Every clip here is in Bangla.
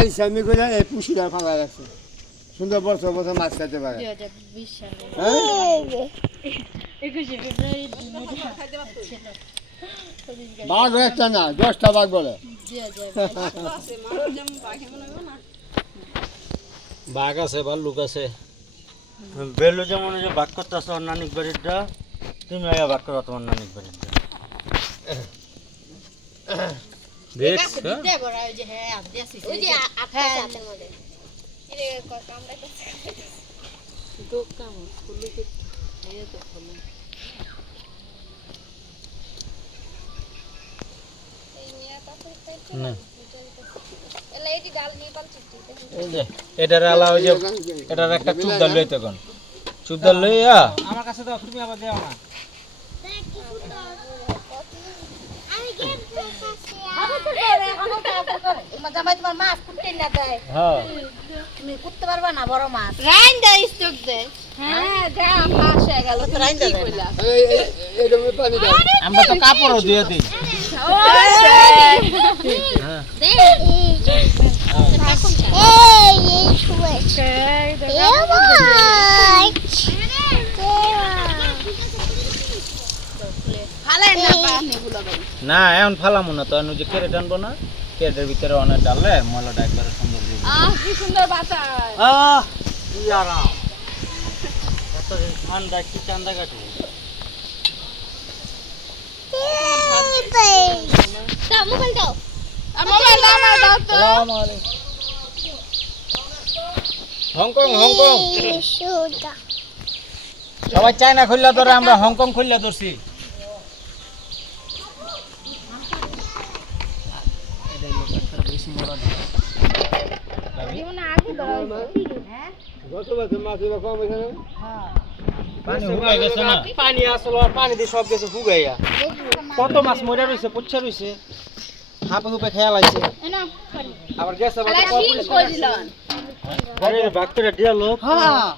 আইসা আমি করে এই পুষিটা ফালা রাখছে সুন্দর বছর বছর মাছ খাইতে পারে 2020 সালে হ্যাঁ 21 ফেব্রুয়ারি বাঘ একটা না 10টা বাঘ বলে বাঘ আছে ভাল্লুক আছে বেলু যেমন যে বাঘ করতেছ নানিক বাড়িটা তুমি আয়া বাঘ করো তোমার নানিক বাড়িটা দেখ দে বড় ওই যে হ্যাঁ আপনি আসিস ওই যে আপনি হাতের মধ্যে এর কামড়া করছে তো কাম ফুলু কে এই তো ফুলু না এলা এই যে গাল নিয়ে পালছি এই যে এটার আলা ওই যে এটার একটা চুপদার লই তখন চুপদার লইয়া আমার কাছে দাও তুমি আবার দাও না আমি গেম করতেছি আরে তো করে এখন তো করে জামাই তোমার মাছ কুটতে না দেয় হ্যাঁ তুমি কুটতে পারবা না বড় মাছ রাইন দে স্টক দে হ্যাঁ যা ফাঁস হয়ে গেল তো রাইন দে এই রকম পানি দাও আমরা তো কাপড়ও দিয়ে দিই হ্যাঁ দে না এখন ফালামো না তো আমি যে কেটে টানবো না কেটের ভিতরে অনেক ডাললে ময়লাটা একবারে সুন্দর দিয়ে কি সুন্দর বাতাস কি আরাম এত ঠান্ডা কি চান্দা কাটে দাও মোবাইল দাও মোবাইল দাও আমার দাও তো আসসালামু আলাইকুম হংকং হংকং সবাই চায়না খুললা ধরে আমরা হংকং খুললা ধরছি গত বছর মাছ এবার কম হয়েছে না পানি হুগাই গেছে না পানি আসলো আর পানি দিয়ে সব গেছে হুগাইয়া কত মাছ মরে রইছে পচ্ছা রইছে হাঁপে হুপে খেয়াল আইছে না আবার গেছে আবার আলা শিন কই দিলাম আরে বাক্তরিয়া দিয়া লোক হ্যাঁ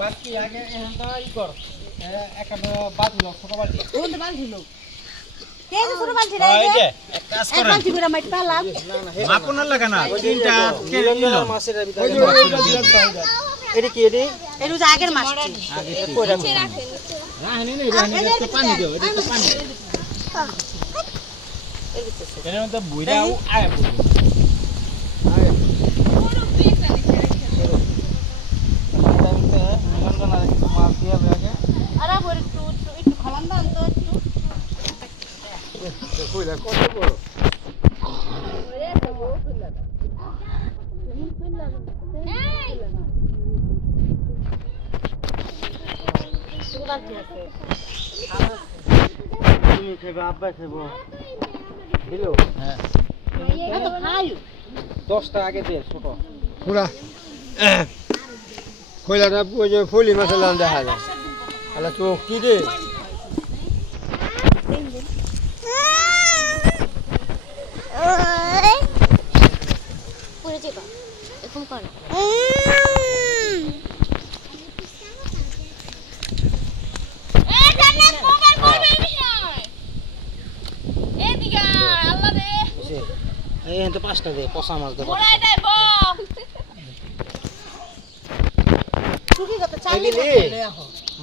বাকি আগে এখানটা ই কর একটা বাদল ছোট বালতি ওন বালতি লোক কে যে ছোট বালতি রে এই যে এক কাজ এক করেন বালতি করে মাইট পালাম আপনার লাগে না তিনটা নিলাম মাছের ভিতরে এটা কি এডি এর যে আগের মাছটি আগে কই রাখেন রাখেন নেই রাখেন একটু পানি দাও একটু পানি এর মধ্যে বুইরাও আয় পড়বে আরে বড় একটু খলাম দাও তো একটু কইলা কত বড় তুমি খাবে আব্বা খাবো দিলো হ্যাঁ এটা তো খাইও 10টা আগে দে ছোট পুরা কইলাটা ওই যে ফলি মাছের নাম দেখা যায় আলা তো কি রে পুরো যাবা এরকম কর এই তো 5টা দে পচা মাছ দে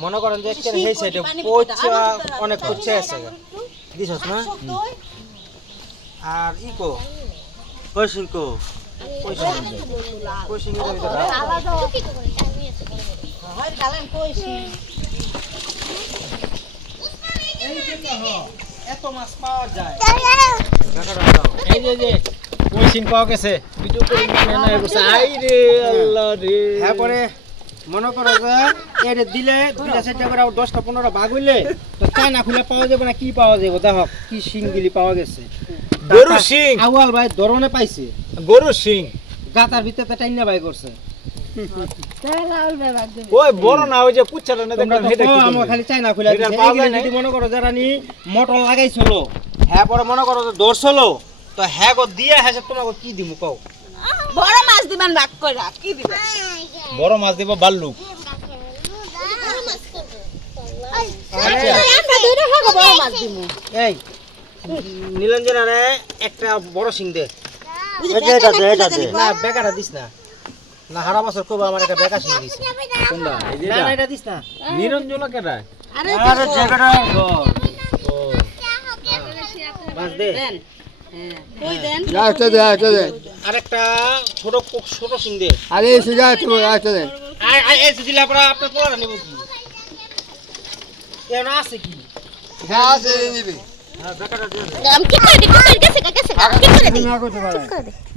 মনে করেন যে একটা এই সাইডে পচা অনেক পচা আছে দিছস না আর ইকো কইছিন কো কইছিন কইছিন এর ভিতরে হয় গালেন কইছি এই যে এত মাছ পাওয়া যায় এই যে কইছিন পাওয়া গেছে ভিডিও করে নিয়ে না গেছে আই রে আল্লাহ রে হ্যাঁ পরে মনে করো যে এর দিলে দুইটা চারটা করে 10টা 15টা ভাগ হইলে তো তাই না খুলে পাওয়া যাবে না কি পাওয়া যাবে দেখো কি শিংগুলি পাওয়া গেছে গরু শিং আওয়াল ভাই ধরনে পাইছে গরু শিং গাতার ভিতরে টাইনা ভাই করছে ওই বড় না ওই যে পুচ্ছাটা না দেখলাম এটা কি আমরা খালি চাই না খুলে যদি মনে করো যারা নি মোটর লাগাইছিল হ্যাঁ পরে মনে করো যে ধরছিল তো হ্যাঁ গো দিয়ে হ্যাঁ তোমাকে কি দিমু কও বড় মাছ দিবেন ভাগ কইরা কি দিবেন বড় মাছ দিব বাল্লুক আমরা দুইটা ভাগ বড় মাছ দিমু এই নীলঞ্জনারে একটা বড় শিং দে না বেকাটা দিস না না হারা বছর কবে আমার একটা বেকা শিখে দিস কোনটা এই যে না না এটা দিস না নিরঞ্জন কেডা আরে আরে জায়গাটা ও বাস দে দেন হ্যাঁ কই দেন যা একটা দে একটা দে আরেকটা ছোট ছোট সিং দে আরে এসে যা একটা দে এই দিলা পড়া আপনার পোলাটা নেব কি এনা আছে কি হ্যাঁ আছে নিবি হ্যাঁ বেকাটা দে আমি কি করে দিই গেছে কি করে দিই না করতে পারে করে দিই